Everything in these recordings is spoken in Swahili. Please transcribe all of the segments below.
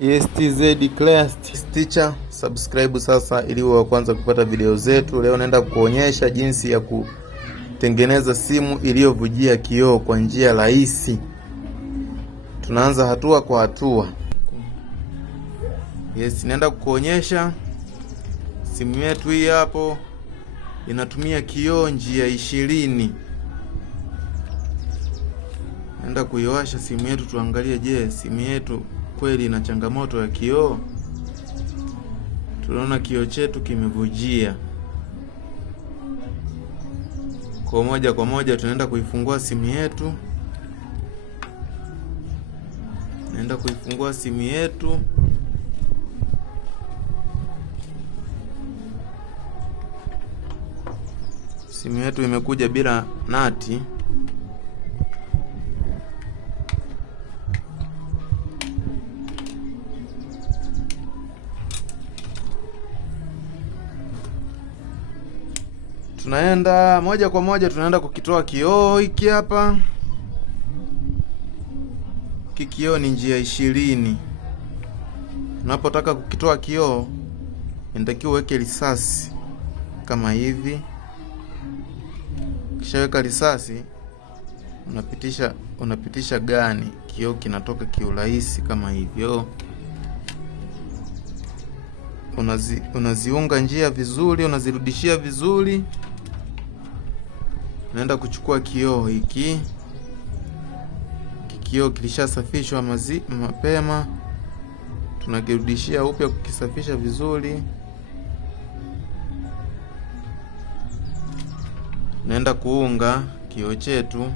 Yes, TZ Class Teacher, subscribe sasa ili uwe wa kwanza kupata video zetu. Leo naenda kuonyesha jinsi ya kutengeneza simu iliyovujia kioo kwa njia rahisi. Tunaanza hatua kwa hatua. Yes, naenda kuonyesha simu yetu hii hapo inatumia kioo njia 20. Naenda kuiwasha simu yetu tuangalie, je, simu yetu kweli ina changamoto ya kioo. Tunaona kioo chetu kimevujia. Kwa moja tunaenda kuifungua simu yetu. Naenda kuifungua simu yetu. Simu yetu imekuja bila nati. Tunaenda moja kwa moja, tunaenda kukitoa kioo hiki hapa. Kioo ni njia 20. Unapotaka kukitoa kioo, inatakiwa uweke risasi kama hivi. Kisha weka risasi, unapitisha gani, kioo kinatoka kiurahisi kama hivyo. Unaziunga njia vizuri, unazirudishia vizuri. Naenda kuchukua kioo hiki. Kioo kilishasafishwa mapema. Tunakirudishia upya kukisafisha vizuri. Naenda kuunga kioo chetu.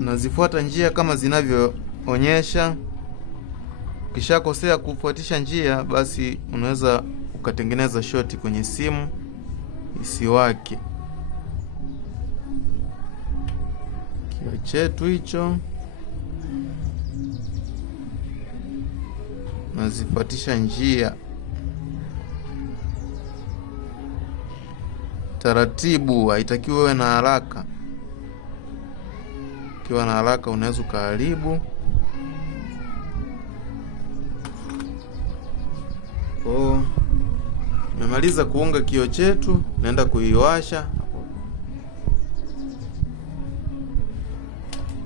Unazifuata njia kama zinavyoonyesha. Ukishakosea kufuatisha njia, basi unaweza ukatengeneza shoti kwenye simu isiwake. Kioo chetu hicho unazifuatisha njia taratibu, haitakiwi uwe na haraka. Ukiwa na haraka unaweza ukaharibu. Nimemaliza kuunga kioo chetu, naenda kuiwasha.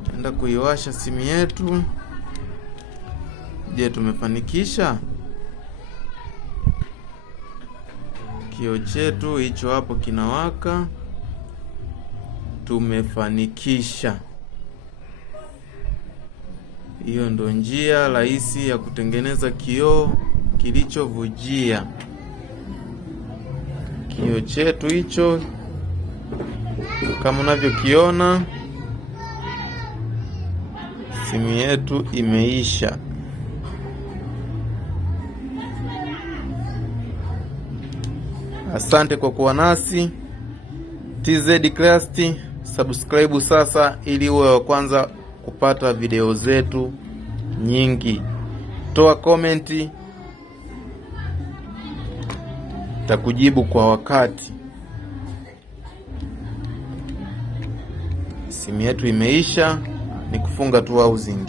Naenda kuiwasha simu yetu. Je, tumefanikisha? Kioo chetu hicho hapo kinawaka. Tumefanikisha. Hiyo ndo njia rahisi ya kutengeneza kioo kilichovujia. Kioo chetu hicho kama unavyokiona, simu yetu imeisha. Asante kwa kuwa nasi. TZ Class, subscribe sasa ili uwe wa kwanza kupata video zetu nyingi. Toa komenti, takujibu kwa wakati. Simu yetu imeisha, ni kufunga tu housing.